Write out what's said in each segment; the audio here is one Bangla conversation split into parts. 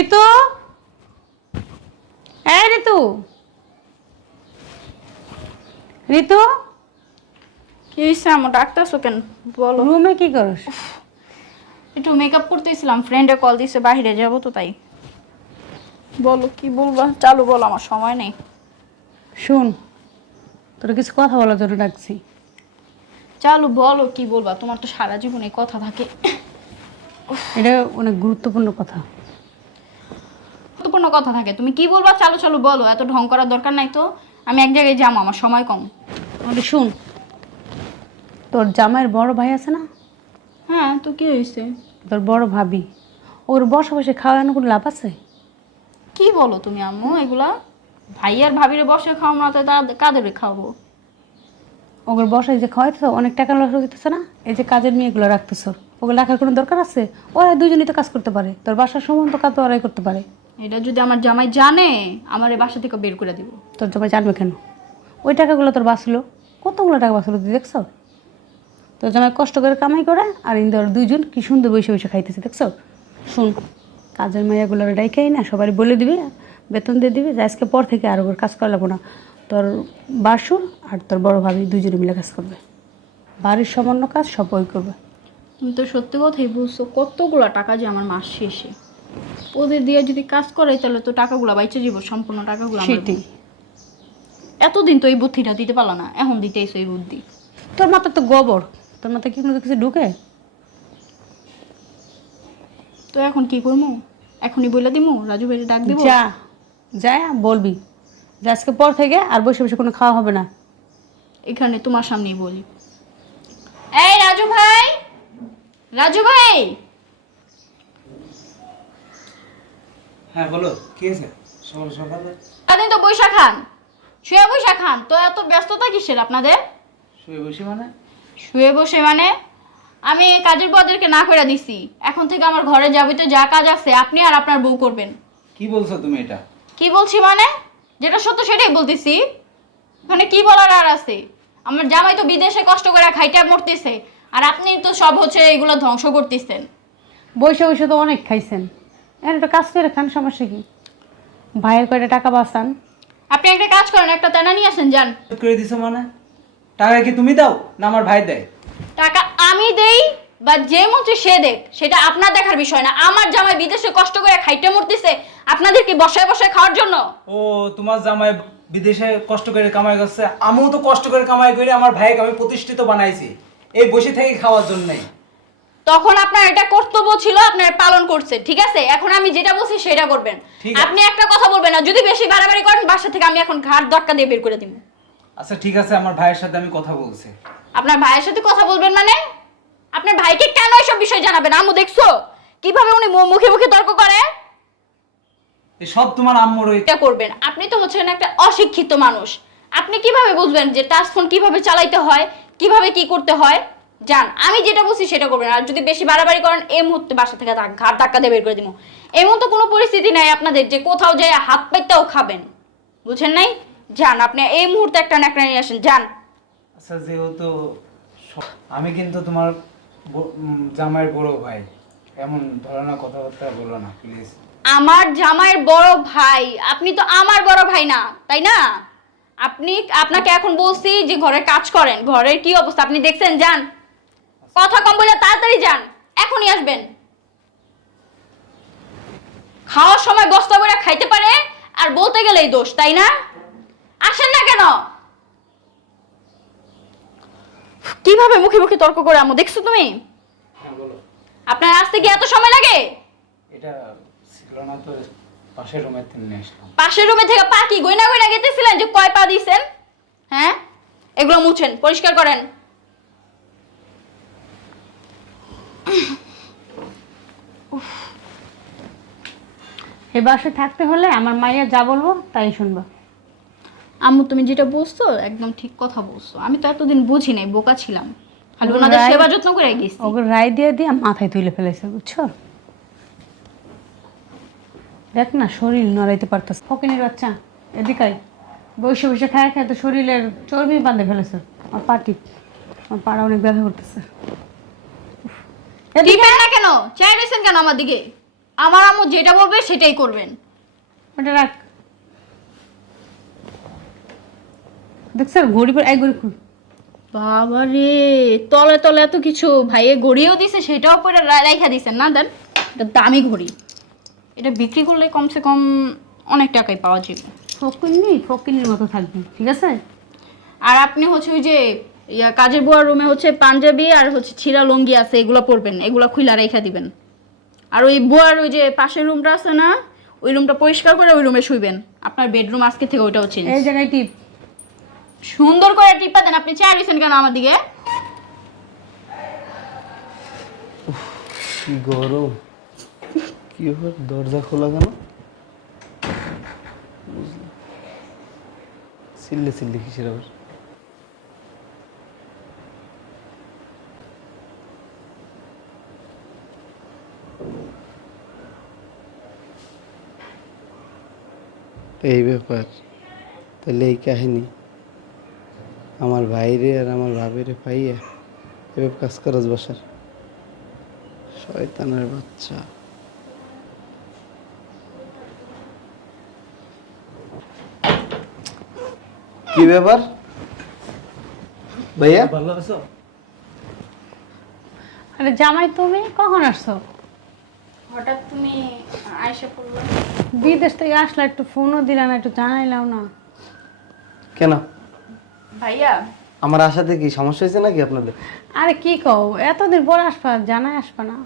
ঋতু? এই ঋতু। ঋতু? কি হয়েছে আমার ডাক্তারছো কেন? বলো। রুমে কি করস? একটু মেকআপ করতেছিলাম ফ্রেন্ডে কল দিছে বাইরে যাব তো তাই। বলো কি বলবা? চালু বলো আমার সময় নেই। শুন তোর কিছু কথা বলার জন্য ডাকছি। চালু বলো কি বলবা? তোমার তো সারা জীবনে কথা থাকে। এটা অনেক গুরুত্বপূর্ণ কথা। গুরুত্বপূর্ণ কথা থাকে। তুমি কি বলবা চালু চালু বলো। এত ঢং করার দরকার নাই তো। আমি এক জায়গায় যাব আমার সময় কম। আমাকে শুন তোর জামাইয়ের বড় ভাই আছে না? হ্যাঁ তো কি হয়েছে? তোর বড় ভাবি ওর বসে বসে খাওয়ানো কোনো লাভ আছে? কি বলো তুমি আম্মু? এগুলা ভাই আর ভাবিরে বসে খাও না তো কাদের খাওয়াবো? ওগুলো বসায় যে খাওয়াইতেছ অনেক টাকা লস হইতেছে না? এই যে কাজের মেয়েগুলো রাখতেছ ওগুলো রাখার কোনো দরকার আছে? ওরা দুজনেই তো কাজ করতে পারে। তোর বাসার সমস্ত কাজ তো ওরাই করতে পারে। এটা যদি আমার জামাই জানে আমার এই বাসা থেকে বের করে দিব। তোর জামাই জানবে কেন? ওই টাকাগুলো তোর বাঁচলো। কতগুলো টাকা বাঁচলো তুই দেখছ? তোর জামাই কষ্ট করে কামাই করে আর ইন্দর দুইজন কি সুন্দর বসে বসে খাইতেছে দেখছ? শুন কাজের মেয়েগুলো ডাইকাই না সবাই বলে দিবি বেতন দিয়ে দিবি আজকে পর থেকে আর ওর কাজ করা লাগবো না। তোর বাসুর আর তোর বড় ভাবি দুজনে মিলে কাজ করবে। বাড়ির সামান্য কাজ সব ওই করবে। তুমি তো সত্যি কথাই বলছো কতগুলো টাকা যে আমার মাস শেষে। ওদের দিয়ে যদি কাজ করে তাহলে তো টাকাগুলো বাইচে যাব সম্পূর্ণ টাকাগুলো সেটাই। এতদিন তো এই বুদ্ধিটা দিতে পারল না এখন দিতেইছো এই বুদ্ধি। তোর মাথা তো গোবর তোর মাথায় কি কোনো কিছু ঢুকে? তো এখন কি করব এখনই বলে দিমু রাজু ভাইয়ের ডাক দিব? যা যা বলবি। যে আজকে পর থেকে আর বসে বসে কোনো খাওয়া হবে না। এখানে তোমার সামনেই বলি। এই রাজু ভাই! রাজু ভাই! হ্যাঁ বলো কি হয়েছে? সকাল সকালে? সারাদিন তো বৈশা খান। শুয়ে বৈশা খান। তো এত ব্যস্ততা কিসের আপনাদের? শুয়ে বসি মানে? শুয়ে বসে মানে? আমি কাজের বদেরকে না করে দিছি। এখন থেকে আমার ঘরে যাবিতে যা কাজ আছে আপনি আর আপনার বউ করবেন। কি বলছো তুমি এটা? কি বলছি মানে? যেটা সত্য সেটাই বলতেছি। মানে কি বলার আর আছে? আমার জামাই তো বিদেশে কষ্ট করে খাইটা মরতেছে। আর আপনি তো সব হচ্ছে এগুলো ধ্বংস করতেছেন। বসে বসে তো অনেক খাইছেন। এর একটা কাজ করে খান সমস্যা কি? ভাইয়ের কয়টা টাকা বাঁচান? আপনি একটা কাজ করেন একটা তেনা নিয়ে আসেন যান। করে দিছো মানে? টাকা কি তুমি দাও না আমার ভাই দেয়? টাকা আমি দেই বা যে মন্ত্রী সে দেখ সেটা আপনার দেখার বিষয় না। আমার জামাই বিদেশে কষ্ট করে খাইতে মরতেছে আপনাদের কি বসায় বসায় খাওয়ার জন্য? ও তোমার জামাই বিদেশে কষ্ট করে কামাই করছে আমিও তো কষ্ট করে কামাই করে আমার ভাইকে আমি প্রতিষ্ঠিত বানাইছি। এই বসে থেকে খাওয়ার জন্যই তখন আপনার এটা কর্তব্য ছিল আপনার পালন করছে ঠিক আছে? এখন আমি যেটা বলছি সেটা করবেন। ঠিক আছে। আপনি একটা কথা বলবেন না যদি বেশি বাড়াবাড়ি করেন বাসা থেকে আমি এখন ঘাট ধাক্কা দিয়ে বের করে দিব। আচ্ছা ঠিক আছে আমার ভাইয়ের সাথে আমি কথা বলছি। আপনার ভাইয়ের সাথে কথা বলবেন মানে? আপনার ভাইকে কেন এসব বিষয় জানাবেন? আম্মু দেখছ? কীভাবে উনি মু- মুখে মুখে তর্ক করে? এই সব তোমার আম্মুর ওই এটা করবেন। আপনি তো হচ্ছেন একটা অশিক্ষিত মানুষ। আপনি কীভাবে বুঝবেন যে টাচ ফোন কীভাবে চালাইতে হয় কীভাবে কি করতে হয়? যান আমি যেটা বলছি সেটা করবেন। আর যদি বেশি বাড়াবাড়ি করেন এই মুহূর্তে বাসা থেকে ঘাট ধাক্কা দিয়ে বের করে দিব। এমন তো কোনো পরিস্থিতি নাই আপনাদের যে কোথাও যে হাত পাইতেও খাবেন। বুঝেন নাই? যান আপনি এই মুহূর্তে একটা ন্যাকড়া নিয়ে আসেন। যান। আচ্ছা যেহেতু আমি কিন্তু তোমার জামাইয়ের বড় ভাই। এমন ধরনের কথাবার্তা বলো না প্লিজ আমার জামাইয়ের বড় ভাই। আপনি তো আমার বড় ভাই না তাই না? আপনি আপনাকে এখন বলছি যে ঘরে কাজ করেন ঘরের কি অবস্থা? আপনি দেখছেন যান। কথা কম বলে তাড়াতাড়ি যান এখনই আসবেন। খাওয়ার সময় বস্তা করে খাইতে পারে আর বলতে গেলেই দোষ তাই না? আসেন না কেন? কীভাবে মুখে মুখে তর্ক করে আমো দেখছ তুমি? হ্যাঁ বলো। আপনার আসতে কি এত সময় লাগে? এটা ছিল না তো। পাশের রুমের থেকে নিয়ে আসলাম। পাশের রুমে থেকে পা কি গয়না গয়না গেতেছিলেন যে কয় পা দিয়েছেন হ্যাঁ? এগুলো মুছেন পরিষ্কার করেন। এ বাসে থাকতে হলে আমার মাইয়া যা বলব তাই শুনব। আম্মু তুমি যেটা বলছো একদম ঠিক কথা বলছো। আমি তো এতদিন বুঝি নাই বোকা ছিলাম। খালি ওনাদের সেবা যত্ন করে গেছি। ওকে রায় দিয়ে দিয়ে মাথায় তুলে ফেলেছে বুঝছ? দেখ না শরীর নড়াইতে পারতেছে। ফকিনের বাচ্চা এদিকাই বসে বসে খায় খায় তো শরীরের চর্বি বাঁধে ফেলেছে। আমার পাটি আমার পাড়া অনেক ব্যথা করতেছে। এদিকে দিবেন না কেন? চাই রয়েছেন কেন আমার দিকে? আমার আম্মু যেটা বলবে সেটাই করবেন। ওটা রাখ। দেখছ ঘড়ি পর এক ঘড়ি খুল। বাবা রে তলে তলে এত কিছু ভাইয়ে ঘড়িও দিছে সেটাও পরে রাইখা দিছেন না দেন। এটা দামি ঘড়ি। এটা বিক্রি করলে কমসে কম অনেক টাকাই পাওয়া যাবে। ফকিনি ফকিনির মতো থাকবি ঠিক আছে? আর আপনি হচ্ছে ওই যে ইয়া কাজের বুয়ার রুমে হচ্ছে পাঞ্জাবি আর হচ্ছে ছিঁড়া লুঙ্গি আছে এগুলো পরবেন এগুলো খুইলা রেখা দিবেন। আর ওই বুয়ার ওই যে পাশের রুমটা আছে না ওই রুমটা পরিষ্কার করে ওই রুমে শুইবেন। আপনার বেডরুম আজকে থেকে ওইটাও চেঞ্জ এই জায়গায় টিপ। সুন্দর করে টিপা দেন আপনি চেয়ার দিয়েছেন কেন আমার দিকে? গরম। কি ব্যাপার দরজা খোলা কেন? বুঝলাম। চিল্লে কিসের আবার? এই ব্যাপার, তাহলে এই কাহিনী আমার ভাইরে আর আমার ভাবিরে পাইয়া এভাবে কাজ করস বসার? শয়তানের বাচ্চা। কি ব্যাপার? ভাইয়া? ভালো আছো? আরে জামাই তুমি কখন আসছো? হঠাৎ তুমি আয়সা পড়ল বিদেশ থেকে আসলে একটু ফোনও দিলা না একটু জানাইলাও না। কেন? ভাইয়া? আমার আশাতে কি সমস্যা হয়েছে নাকি আপনাদের? আরে কি কও এতদিন পর আসবা জানাই আসবা না।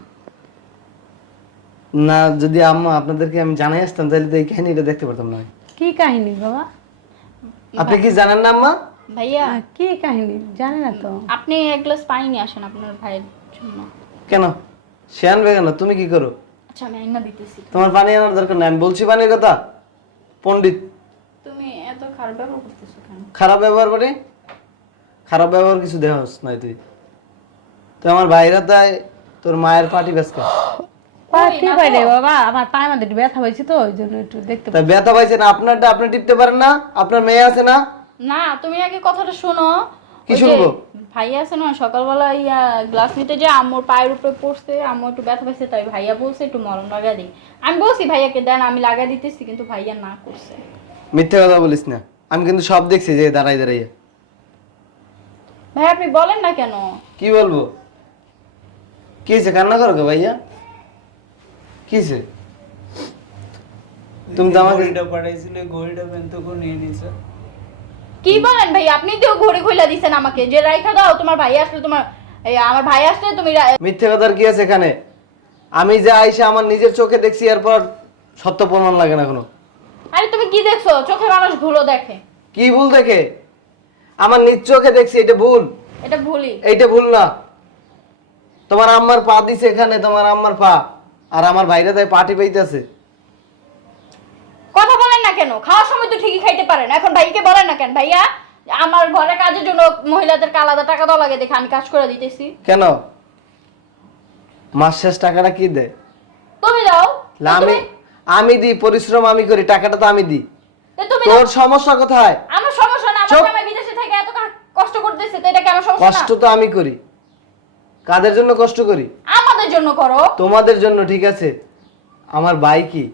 না যদি আম্মা আপনাদেরকে আমি জানাই আসতাম তাহলে তো এই কাহিনীটা দেখতে পারতাম না কি কাহিনী বাবা? আপনি কি জানেন না আম্মা? ভাইয়া কি কাহিনী? জানি না তো। আপনি এক গ্লাস পানি নিয়ে আসেন আপনার ভাইয়ের জন্য। কেন? সে আনবে কেন? তুমি কি করো? আচ্ছা আমি আইনা দিতেছি। তোমার পানি আনার দরকার নেই। আমি বলছি পানির কথা। পণ্ডিত। তুমি এত খারাপ ব্যবহার করতেছো কেন? খারাপ ব্যবহার করে খারাপ ব্যবহার কিছু দেওয়া হস নাই তুই। তো আমার ভাইরা তাই তোর মায়ের পাটি বেসকা পারতে পারে বাবা আমার পায়ে মধ্যে ব্যথা হয়েছে তো ওই জন্য একটু দেখতে তা ব্যথা পাইছেন আপনারটা আপনি টিপতে পারেন না? আপনার মেয়ে আছে না? না তুমি আগে কথাটা শোনো। কি ওই যে শুনব? ভাইয়া আছে না সকালবেলা ইয়া গ্লাস নিতে যে আম্মুর পায়ের উপরে পড়ছে আম্মু একটু ব্যথা পাইছে তাই ভাইয়া বলছে একটু মলম লাগা দিই। আমি বলছি ভাইয়াকে দেন আমি লাগা দিতেছি কিন্তু ভাইয়া না করছে। মিথ্যে কথা বলিস না। আমি কিন্তু সব দেখছি যে দাঁড়াই দাঁড়াইয়া ভাই আপনি বলেন না কেন? কি বলব? কি হয়েছে? কান্না করো গো ভাইয়া। কি হয়েছে তুমি তো আমাকে ঘড়িটা পাঠাইছিলে ঘড়িটা পেন তো নিয়ে নিছো? কি বলেন ভাই আপনি তো ঘড়ি দিছেন আমাকে। যে রাইখা দাও তোমার ভাই আসলে তোমার এই আমার ভাই আসলে তুমি মিথ্যে কথার কি আছে এখানে? আমি যে আইসা আমার নিজের চোখে দেখছি এরপর সত্য প্রমাণ লাগে না কোনো। আরে তুমি কি দেখছ? চোখে মানুষ ভুলো দেখে। কি ভুল দেখে? আমার নিজ চোখে দেখছি এটা ভুল। এটা ভুলই। এইটা ভুল না। তোমার আম্মার পা দিছে এখানে তোমার আম্মার পা। আর আমার ভাইরা তাই পাটি পাইতেছে। কথা বলেন না কেন? খাওয়ার সময় তো ঠিকই খাইতে পারেন। এখন ভাইকে বলেন না কেন? ভাইয়া আমার ঘরে কাজের জন্য মহিলাদেরকে আলাদা টাকা দেওয়া লাগে দেখে আমি কাজ করে দিতেছি। কেন? মাস শেষ টাকাটা কি দেয় তুমি দাও। আমি আমি দিই পরিশ্রম আমি করি টাকাটা তো আমি দিই। তুমি তোর সমস্যা কোথায়? আমার সমস্যা না। আমার জামাই বিদেশে থেকে এত কষ্ট করতেছে তো এটা কেন সমস্যা কষ্ট তো আমি করি। কাদের জন্য কষ্ট করি? আমাদের জন্য করো। তোমাদের জন্য ঠিক আছে। আমার ভাই কি?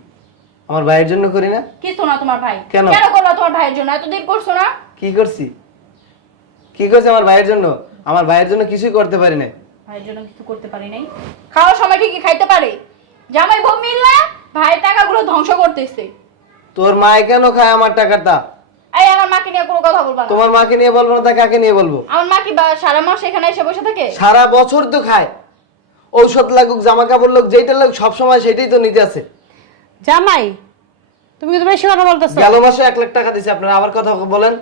আমার ভাইয়ের জন্য করি না? কিছু না তোমার ভাই? কেন? কেন করবা তোমার ভাইয়ের জন্য? এতদিন করছ না? কি করছি? কি করছি আমার ভাইয়ের জন্য? আমার ভাইয়ের জন্য কিছুই করতে পারি না ভাইয়ের জন্য কিছু করতে পারি নাই। খাওয়ার সময় ঠিকই খাইতে পারে। জামাই বউ মিললে ভাইয়ের টাকাগুলো ধ্বংস করতেছে। তোর মা কেন খায় আমার টাকাটা? এই আমার মাকে নিয়ে কোনো কথা বলবা না। তোমার মাকে নিয়ে বলব না তা কাকে নিয়ে বলব? আমার মা কি সারা মাস এখানে এসে বসে থাকে? সারা বছর তো খায়। ঔষধ লাগুক জামা কাপড় লাগুক যেইটা লাগুক সবসময় সেটাই তো নিতে আছে। জামাই তুমি কিন্তু বেশি কথা বলতেছো। গেল মাসে এক লাখ টাকা দিছে আপনারা আবার কথা বলেন।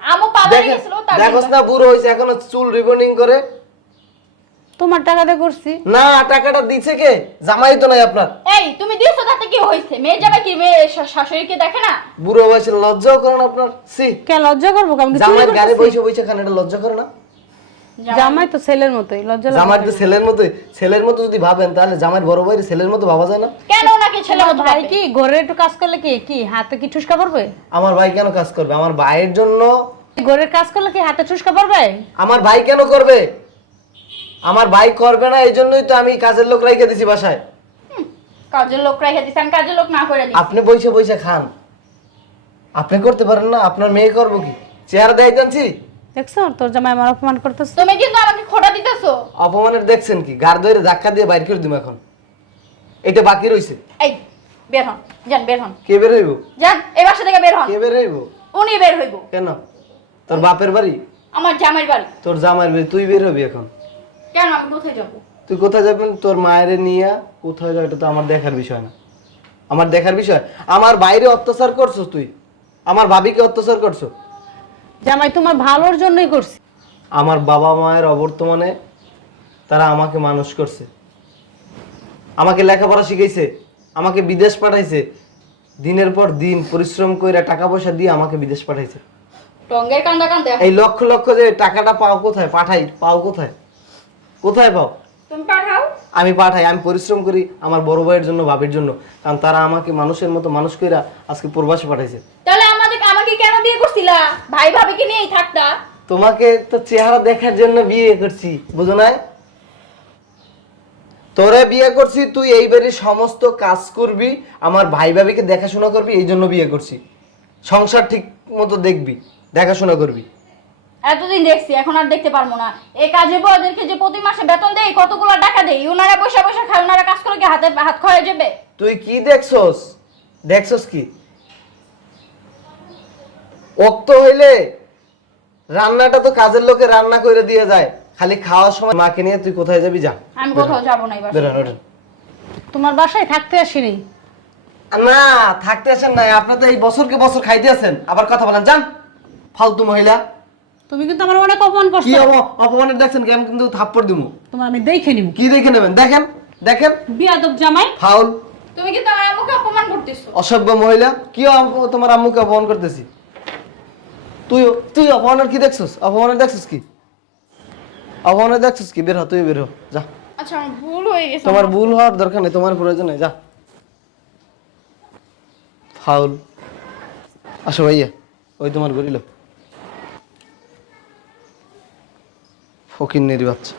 আমও পাবা গেছিল তার দেখোস না বুড়ো হয়েছে এখনও চুল রিবন্ডিং করে। তোমার টাকা দিয়ে করছি। না টাকাটা দিছে কে? জামাই তো নাই আপনার। এই তুমি দিয়েছ তাতে কি হয়েছে? মেয়ে যাবে কি? মেয়ে শাশুড়িকে দেখে না? বুড়ো বয়সে লজ্জাও করেন আপনার। সি কে লজ্জা করব আমি কি চুরি জামাইয়ের গাড়ি করতেছি? বসে বসে খান এটা লজ্জা করে না? জামাই তো ছেলের মতোই লজ্জা লাগে জামাইয়ের তো ছেলের মতো ছেলের মতো যদি ভাবেন তাহলে জামাইয়ের বড় ভাইয়ের ছেলের মতো ভাবা যায় না? কেন ওনাকে ছেলে তোমার মতো ভাই কি ঘরে একটু কাজ করলে কি কি হাতে কি ঠুসকা পড়বে? আমার ভাই কেন কাজ করবে? আমার ভাইয়ের জন্য ঘরের কাজ করলে কি হাতে ঠুসকা পড়বে? আমার ভাই কেন করবে? আমার ভাই করবে না এই জন্যই তো আমি কাজের লোক রেখে দিছি বাসায়। কাজের লোক রেখে দিছি আমি কাজের লোক না করে দিই আপনি বইসে বইসে খান। আপনি করতে পারেন না আপনার মেয়ে করব কি? চেহারা দেয় জানছি দেখছ? তোর জামাই আমার অপমান করতেছে। তুমি কিন্তু আমাকে খোটা দিতেছো। অপমানের দেখছেন কি? গার ধরে ধাক্কা দিয়ে বাইর করে দিব এখন। এটা বাকি রইছে। এই বের হন। যান বের হন। কে বের হইব? যান এই বাসা থেকে বের হন। কে বের হইব? উনি বের হইব। কেন? তোর বাপের বাড়ি? আমার জামাইর বাড়ি। তোর জামাইয়ের বাড়ি। তুই বের হবি এখন। কেন আমি কোথায় যাব? তুই কোথায় যাবেন তোর মায়ের নিয়ে কোথায় যাবে? এটা তো আমার দেখার বিষয় না। আমার দেখার বিষয়। আমার বাইরে অত্যাচার করছ তুই। আমার ভাবিকে অত্যাচার করছ জামাই তোমার ভালোর জন্যই করছি। আমার বাবা মায়ের অবর্তমানে তারা আমাকে মানুষ করছে। আমাকে লেখাপড়া শিখাইছে আমাকে বিদেশ পাঠাইছে। দিনের পর দিন পরিশ্রম করে টাকা পয়সা দিয়ে আমাকে বিদেশ পাঠাইছে। টঙ্গের কান্দা কান্দে। এই লক্ষ লক্ষ যে টাকাটা পাও কোথায় পাঠাই পাও কোথায়? কোথায় পাও? তুমি পাঠাও। আমি পাঠাই আমি পরিশ্রম করি আমার বড় ভাইয়ের জন্য বাপের জন্য। কারণ তারা আমাকে মানুষের মতো মানুষ কইরা আজকে প্রবাসে পাঠাইছে। তাহলে বিয়ে করছিলা? ভাই ভাবি কি নিয়েই থাকতা তোমাকে তো চেহারা দেখার জন্য বিয়ে করছি বুঝো না তোরে বিয়ে করছি তুই এই বাড়ির সমস্ত কাজ করবি আমার ভাই ভাবিকে দেখাশোনা করবি এই জন্য বিয়ে করছি। সংসার ঠিক মতো দেখবি দেখাশোনা করবি। এতদিন দেখছি এখন আর দেখতে পারব না। এই কাজে বউদেরকে যে প্রতি মাসে বেতন দেই কতগুলো টাকা দেই ওনারা পয়সা পয়সা খায় ওনারা কাজ করে কি হাতে হাত খয়ে যাবে তুই কি দেখছস? দেখছস কি? অক্ত হইলে রান্নাটা তো কাজের লোকে রান্না করে দিয়ে যায়। খালি খাওয়ার সময় মাকে নিয়ে তুই কোথায় যাবি যা। আমি কোথাও যাব না এবার বেরোন ওঠেন। তোমার বাসায় থাকতে আসিনি? না থাকতে আসেন না আপনি তো এই বছরকে বছর খাইতে আছেন। আবার কথা বলেন যান। ফালতু মহিলা। তুমি কিন্তু আমার অনেক অপমান কি করছ অপ- অপমানের দেখছেন কি? আমি কিন্তু থাপ্পড় দিব তোমার আমি দেখে নিব কি দেখে নেবেন? দেখেন দেখেন। বিয়াদব জামাই। ফাউল। তুমি কিন্তু আমার আমাকে অপমান করতেছো। অসভ্য মহিলা। কি তোমার আম্মুকে অপমান করতেছি? তুই তুই অপমানের কি দেখছিস? অপমানের দেখছিস কি? অপমানের দেখছিস কি? বের হ তুই বের হ যা। আচ্ছা আমার ভুল হয়ে গেছে। তোমার ভুল হওয়ার দরকার নেই তোমার প্রয়োজন নেই যা। ফাউল। আসো ভাইয়া ওই তোমার গরিল। ফকির বাচ্চা।